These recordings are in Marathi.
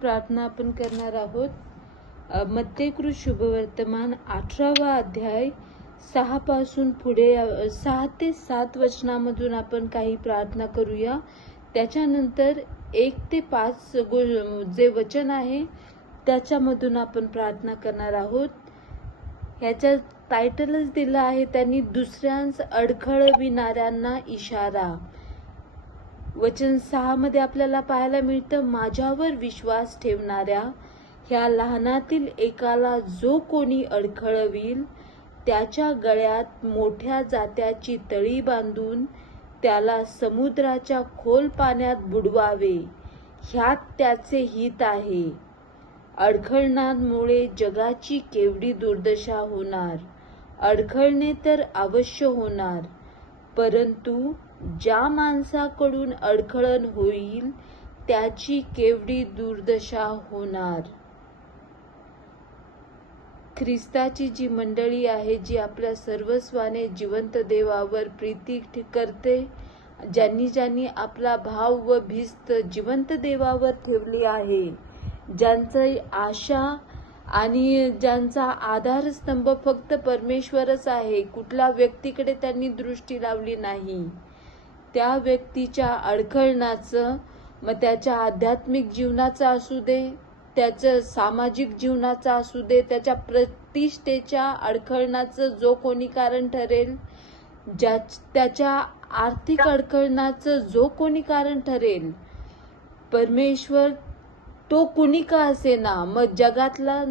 प्रार्थना आपण करणार आहोत। मत्तेकृत शुभवर्तमान 18वा अध्याय 6 पासून पुढे 6 ते 7 वचनामधून आपण काही प्रार्थना करूया। त्याच्यानंतर 1 ते 5 जे वचन आहे त्याच्यामधून आपण प्रार्थना करणार आहोत। ह्याचा टायटलच दिला आहे त्यांनी दुसऱ्यांस अडखळविणाऱ्यांना इशारा। वचन 6 मध्ये आपल्याला पाहायला मिळतं, माझ्यावर विश्वास ठेवणाऱ्या ह्या लहानातील एकाला जो कोणी अडखळवील त्याच्या गळ्यात मोठ्या जात्याची तळी बांधून त्याला समुद्राच्या खोल पाण्यात बुडवावे, ह्यात त्याचे हित आहे। अडखळणामुळे जगाची केवढी दुर्दशा होणार। अडखळणे तर अवश्य होणार, परंतु ज्या माणसाकडून अडखळण होईल त्याची केवढी दुर्दशा होणार। ख्रिस्ताची जी मंडळी आहे, जी आपल्या सर्वस्वाने जिवंत देवावर प्रीती करते, ज्यांनी आपला भाव व भिस्त जिवंत देवावर ठेवली आहे, ज्यांची आशा आणि ज्यांचा आधारस्तंभ फक्त परमेश्वरच आहे, कुठल्या व्यक्तीकडे त्यांनी दृष्टी लावली नाही, त्या व्यक्तीच्या अडखळणाचं, मग त्याच्या आध्यात्मिक जीवनाचा असू दे, त्याच्या सामाजिक जीवनाचा असू दे, त्याच्या प्रतिष्ठेच्या अडखळणाचं जो कोणी कारण ठरेल, त्याच्या आर्थिक अडखळणाचं जो कोणी कारण ठरेल, परमेश्वर तो कुणी का असेना, मग जगातला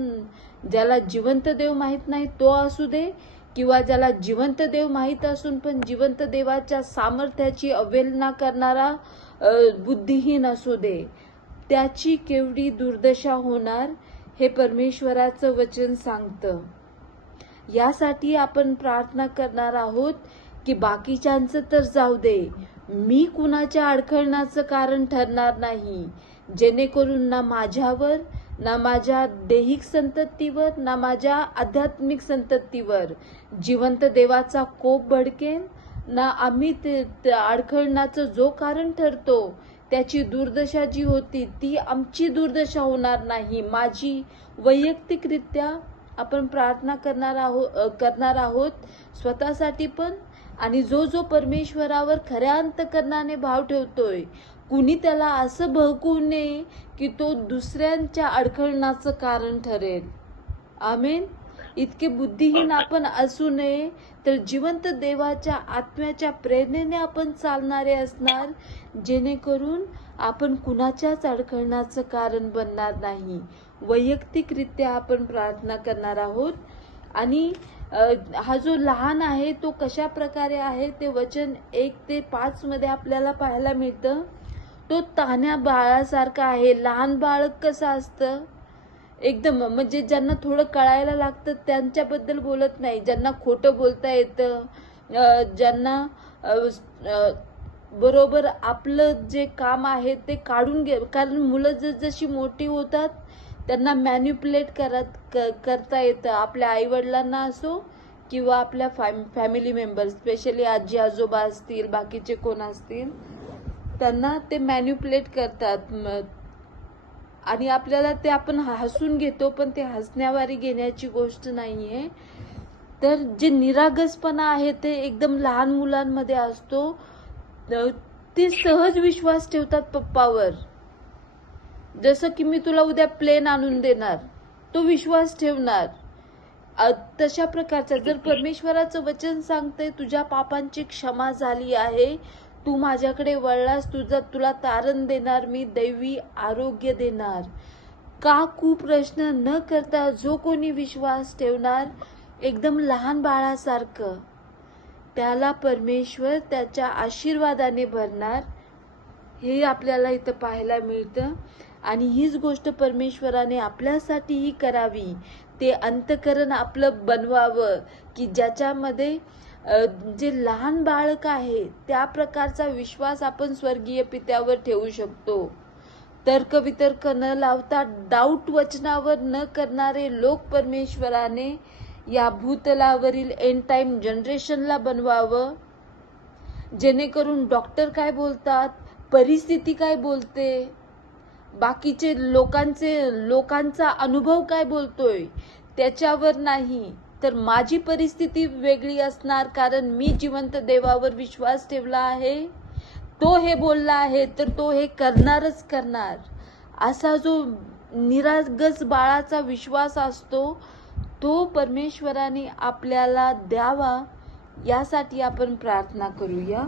ज्याला जिवंत देव माहित नाही तो असू दे, किंवा ज्याला जिवंत देव माहित असून पण जिवंत देवाच्या सामर्थ्याची अवहेलना करणारा बुद्धिहीन असू दे, त्याची केवढी दुर्दशा होणार हे परमेश्वराचं वचन सांगतं। यासाठी आपण प्रार्थना करणार आहोत की बाकीच्यांचं तर जाऊ दे, मी कुणाच्या अडखळणाचं कारण ठरणार नाही, जेणेकरून ना माझ्यावर, ना माझ्या दैहिक संततीवर, ना माझ्या आध्यात्मिक संततीवर जिवंत देवाचा कोप भडकेन, ना आम्ही अडखळणाचं जो कारण ठरतो त्याची दुर्दशा जी होती ती आमची दुर्दशा होणार नाही। माझी वैयक्तिकरित्या आपण प्रार्थना करणार आहोत स्वतःसाठी पण, आणि जो परमेश्वरावर खऱ्या अंतकरणाने भाव ठेवतोय, कुणी त्याला असं बहकवू नये की तो दुसऱ्यांच्या अडखळणाचं कारण ठरेल। आमेन। इतके बुद्धिहीन आपण असू नये, तर जिवंत देवाच्या आत्म्याच्या प्रेरणेने आपण चालणारे असणार, जेणेकरून आपण कुणाच्याच अडखळणाचं कारण बनणार नाही। वैयक्तिकरित्या आपण प्रार्थना करणार आहोत। आणि हा जो लहान आहे तो कशा प्रकारे आहे ते वचन 1 ते 5 मध्ये आपल्याला पाहायला मिळतं। तो तान्ह्या बाळासारखा आहे। लहान बाळक कसं असतं, एकदम म्हणजे ज्यांना थोडं कळायला लागतं त्यांच्याबद्दल बोलत नाही, ज्यांना खोटं बोलता येतं, ज्यांना बरोबर आपलं जे काम आहे ते काढून कारण मुलं जशी मोठी होतात त्यांना मॅन्युप्युलेट करता येतं। आपल्या आईवडिलांना असो किंवा आपल्या फॅमिली मेंबर्स, स्पेशली आजी आजोबा असतील, बाकीचे कोण असतील, त्यांना ते मॅन्युप्युलेट करतात आणि आपल्याला ते आपण हसून घेतो, पण ते हसण्यावारी घेण्याची गोष्ट नाहीये। तर जे निरागसपणा आहे ते एकदम लहान मुलांमध्ये असतो। ते सहज विश्वास ठेवतात पप्पावर, जसं की मी तुला उद्या प्लेन आणून देणार, तो विश्वास ठेवणार। तशा प्रकारचा जर परमेश्वराचं वचन सांगते, तुझ्या पापांची क्षमा झाली आहे, तू माझ्याकडे वळलास, तुला तारण देणार, मी दैवी आरोग्य देणार, का प्रश्न न करता जो कोणी विश्वास ठेवणार एकदम लहान बाळासारखं, त्याला परमेश्वर त्याच्या आशीर्वादाने भरणार, हे आपल्याला इथं पाहायला मिळतं। आणि हीच गोष्ट परमेश्वराने आपल्यासाठीही करावी, ते अंतकरण आपलं बनवावं की ज्याच्यामध्ये जे लहान बाळक आहे त्या प्रकारचा विश्वास आपण स्वर्गीय पित्यावर ठेवू शकतो। तर्कवितर्क न लावता डाऊट वचनावर न करणारे लोक परमेश्वराने या भूतलावरील एंड टाइम जनरेशनला बनवावं, जेणेकरून डॉक्टर काय बोलतात, परिस्थिती काय बोलते, बाकीचे लोकांचा अनुभव काय बोलतोय त्याच्यावर नाही, तर माझी परिस्थिती वेगळी असणार, कारण मी जिवंत देवावर विश्वास ठेवला आहे. तो हे बोलला आहे तर तो हे करणारच करणार. असा जो निरागस बाळाचा विश्वास असतो तो परमेश्वराने आपल्याला द्यावा, यासाठी आपण प्रार्थना करूया.